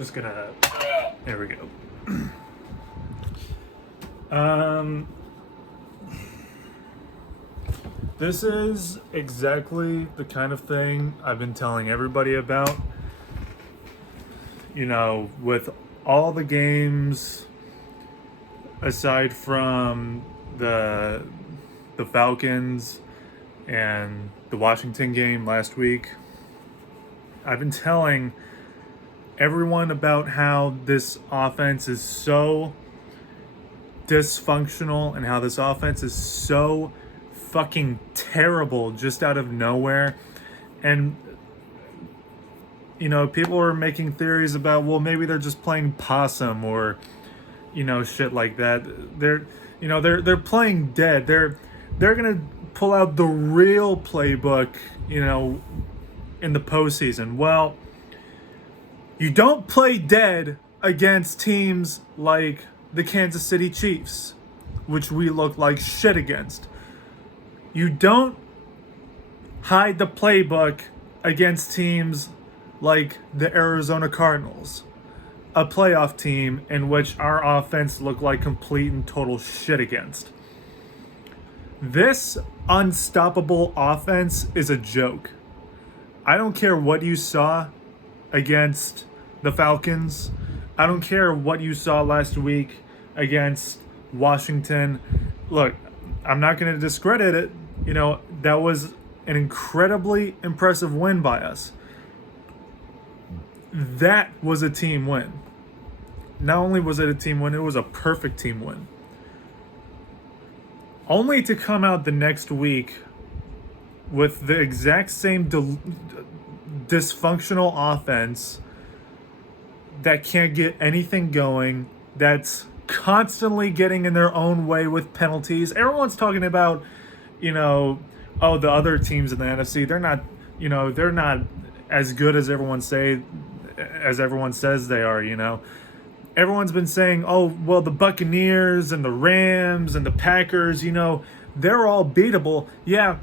Just gonna. There we go. This is exactly the kind of thing I've been telling everybody about. You know, with all the games aside from the Falcons and the Washington game last week, I've been telling everyone about how this offense is so dysfunctional and how this offense is so fucking terrible just out of nowhere. And you know, people are making theories about, well, maybe they're just playing possum or, you know, shit like that. They're playing dead. They're gonna pull out the real playbook, you know, in the postseason. Well, you don't play dead against teams like the Kansas City Chiefs, which we look like shit against. You don't hide the playbook against teams like the Arizona Cardinals, a playoff team in which our offense looked like complete and total shit against. This unstoppable offense is a joke. I don't care what you saw against the Falcons. I don't care what you saw last week against Washington. Look, I'm not going to discredit it. You know, that was an incredibly impressive win by us. That was a team win. Not only was it a team win, it was a perfect team win. Only to come out the next week with the exact same dysfunctional offense that can't get anything going, that's constantly getting in their own way with penalties. Everyone's talking about, you know, oh, the other teams in the NFC, they're not as good as everyone says they are, you know. Everyone's been saying, oh, well, the Buccaneers and the Rams and the Packers, you know, they're all beatable. Yeah,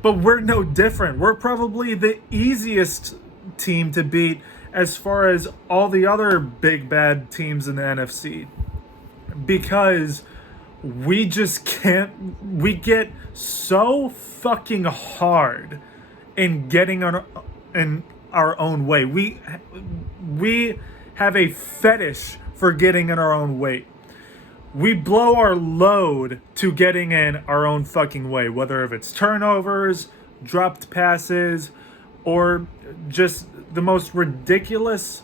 but we're no different. We're probably the easiest team to beat as far as all the other big bad teams in the NFC. Because we just can't, we get so fucking hard in getting in our own way. We have a fetish for getting in our own way. We blow our load to getting in our own fucking way, whether if it's turnovers, dropped passes, or just the most ridiculous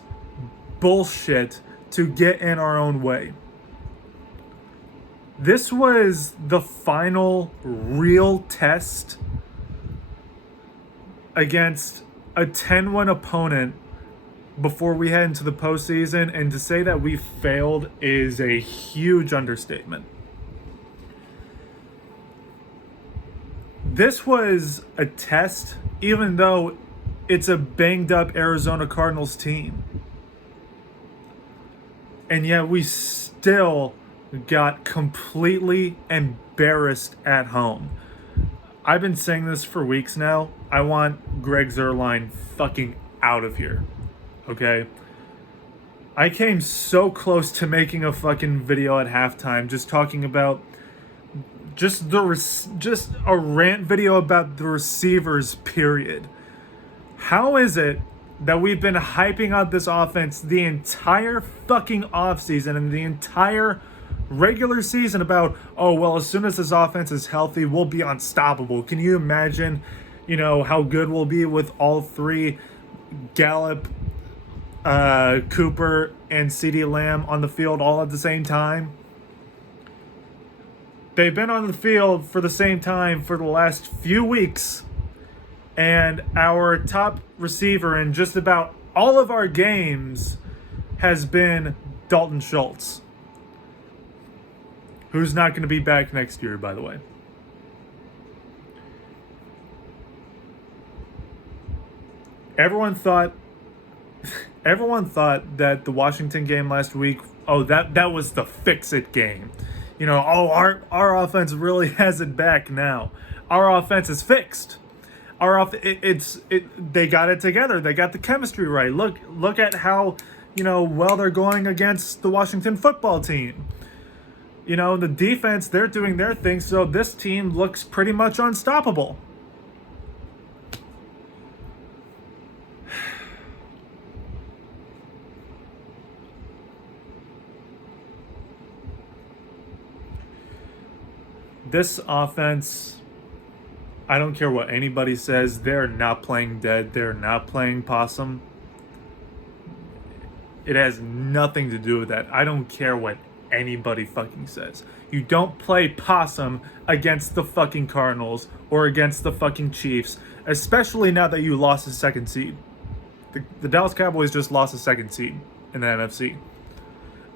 bullshit to get in our own way. This was the final real test against a 10-win opponent before we head into the postseason, and to say that we failed is a huge understatement. This was a test, even though it's a banged up Arizona Cardinals team. And yet we still got completely embarrassed at home. I've been saying this for weeks now. I want Greg Zuerlein fucking out of here. Okay? I came so close to making a fucking video at halftime just talking about just a rant video about the receivers, period. How is it that we've been hyping up this offense the entire fucking offseason and the entire regular season about, oh, well, as soon as this offense is healthy, we'll be unstoppable. Can you imagine, you know, how good we'll be with all three, Gallup, Cooper, and CeeDee Lamb on the field all at the same time? They've been on the field for the same time for the last few weeks, and our top receiver in just about all of our games has been Dalton Schultz, who's not going to be back next year, by the way. Everyone thought that the Washington game last week, oh, that was the fix-it game. You know, oh, our offense really has it back now. Our offense is fixed. They got it together. They got the chemistry right. Look at how, well, they're going against the Washington football team. The defense, they're doing their thing, so this team looks pretty much unstoppable. This offense, I don't care what anybody says, they're not playing dead. They're not playing possum. It has nothing to do with that. I don't care what anybody fucking says. You don't play possum against the fucking Cardinals or against the fucking Chiefs, especially now that you lost the second seed. The Dallas Cowboys just lost the second seed in the NFC.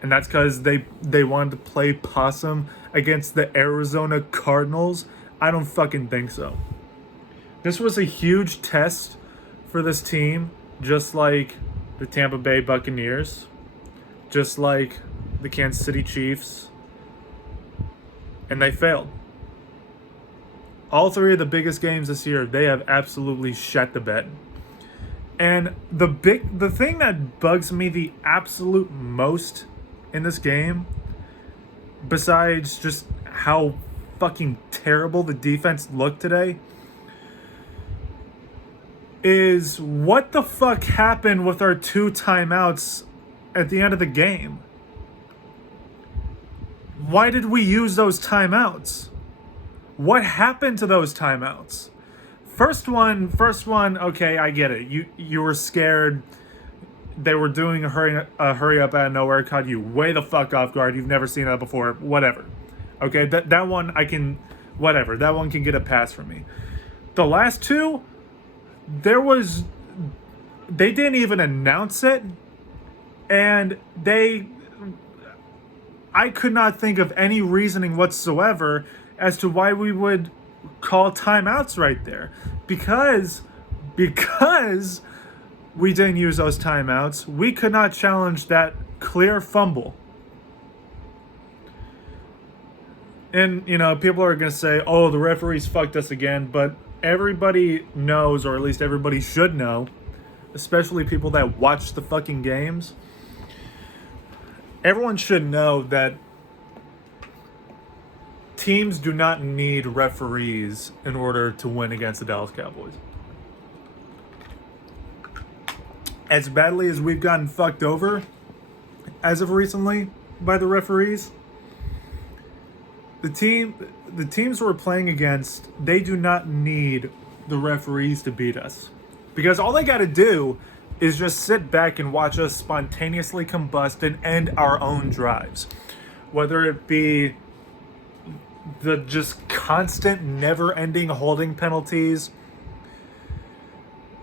And that's because they wanted to play possum against the Arizona Cardinals. I don't fucking think so. This was a huge test for this team, just like the Tampa Bay Buccaneers, just like the Kansas City Chiefs, and they failed. All three of the biggest games this year, they have absolutely shat the bed. And the thing that bugs me the absolute most in this game, besides just how fucking terrible the defense looked today, is what the fuck happened with our 2 timeouts at the end of the game? Why did we use those timeouts? What happened to those timeouts? First one, okay, I get it. You were scared. They were doing a hurry up out of nowhere, caught you way the fuck off guard. You've never seen that before. Whatever. Okay, that one I can, whatever. That one can get a pass from me. The last 2, they didn't even announce it, and I could not think of any reasoning whatsoever as to why we would call timeouts right there. Because we didn't use those timeouts, we could not challenge that clear fumble. And, people are going to say, oh, the referees fucked us again, but everybody knows, or at least everybody should know, especially people that watch the fucking games, everyone should know that teams do not need referees in order to win against the Dallas Cowboys. As badly as we've gotten fucked over as of recently by the referees, the teams we're playing against, they do not need the referees to beat us. Because all they got to do is just sit back and watch us spontaneously combust and end our own drives. Whether it be the just constant, never-ending holding penalties,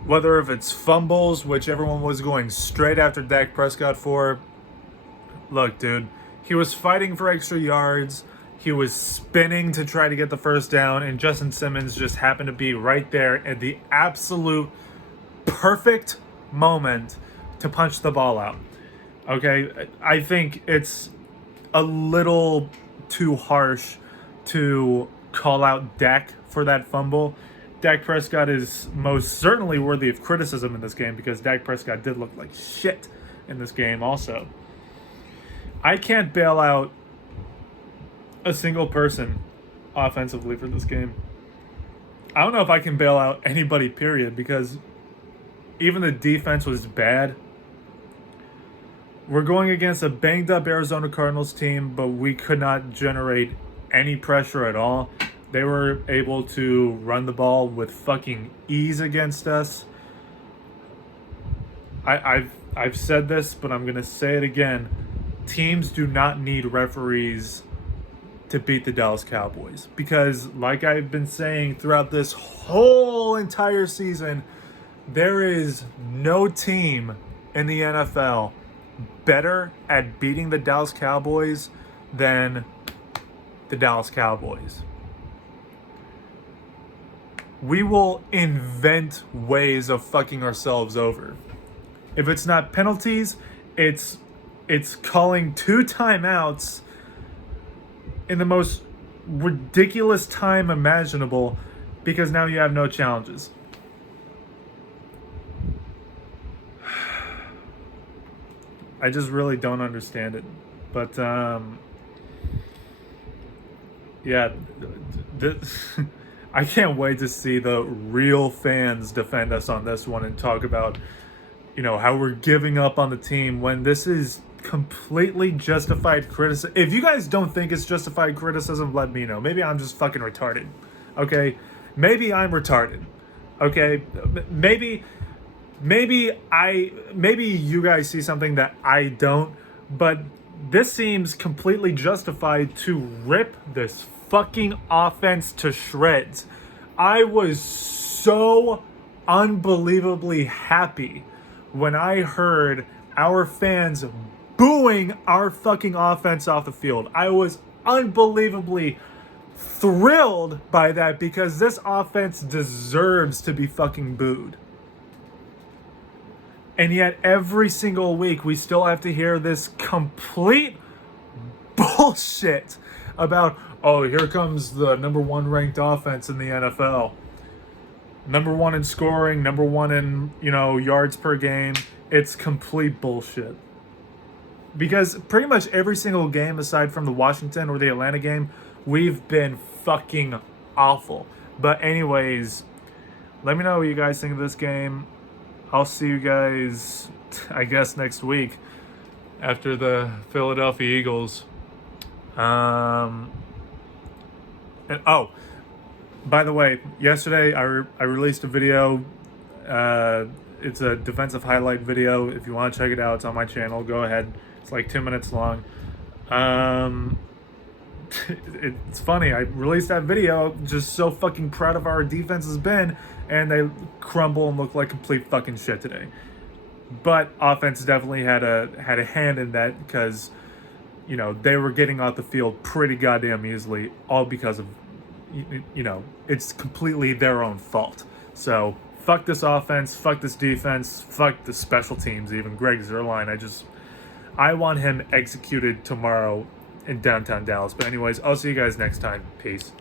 whether if it's fumbles, which everyone was going straight after Dak Prescott for. Look, dude, he was fighting for extra yards. He was spinning to try to get the first down, and Justin Simmons just happened to be right there at the absolute perfect moment to punch the ball out. Okay, I think it's a little too harsh to call out Dak for that fumble. Dak Prescott is most certainly worthy of criticism in this game because Dak Prescott did look like shit in this game also. I can't bail out a single person offensively for this game. I don't know if I can bail out anybody, period, because even the defense was bad. We're going against a banged-up Arizona Cardinals team, but we could not generate any pressure at all. They were able to run the ball with fucking ease against us. I've said this, but I'm going to say it again. Teams do not need referees to beat the Dallas Cowboys. Because, like I've been saying throughout this whole entire season, there is no team in the NFL better at beating the Dallas Cowboys than the Dallas Cowboys. We will invent ways of fucking ourselves over. If it's not penalties, it's calling 2 timeouts in the most ridiculous time imaginable because now you have no challenges. I just really don't understand it. But yeah, I can't wait to see the real fans defend us on this one and talk about, how we're giving up on the team when this is completely justified criticism. If you guys don't think it's justified criticism, let me know. Maybe I'm just fucking retarded. Okay? Maybe I'm retarded. Okay? Maybe you guys see something that I don't, but this seems completely justified to rip this fucking offense to shreds. I was so unbelievably happy when I heard our fans booing our fucking offense off the field. I was unbelievably thrilled by that because this offense deserves to be fucking booed. And yet every single week we still have to hear this complete bullshit about, oh, here comes the number one ranked offense in the NFL. Number one in scoring, number one in, yards per game. It's complete bullshit. Because pretty much every single game aside from the Washington or the Atlanta game, we've been fucking awful. But anyways, let me know what you guys think of this game. I'll see you guys, I guess, next week after the Philadelphia Eagles. And oh, by the way, yesterday I released a video. It's a defensive highlight video. If you want to check it out, it's on my channel. Go ahead. It's like 2 minutes long. It's funny. I released that video. Just so fucking proud of our defense has been, and they crumble and look like complete fucking shit today. But offense definitely had a hand in that because, they were getting off the field pretty goddamn easily, all because of, it's completely their own fault. So fuck this offense, fuck this defense, fuck the special teams. Even Greg Zuerlein, I want him executed tomorrow in downtown Dallas. But anyways, I'll see you guys next time. Peace.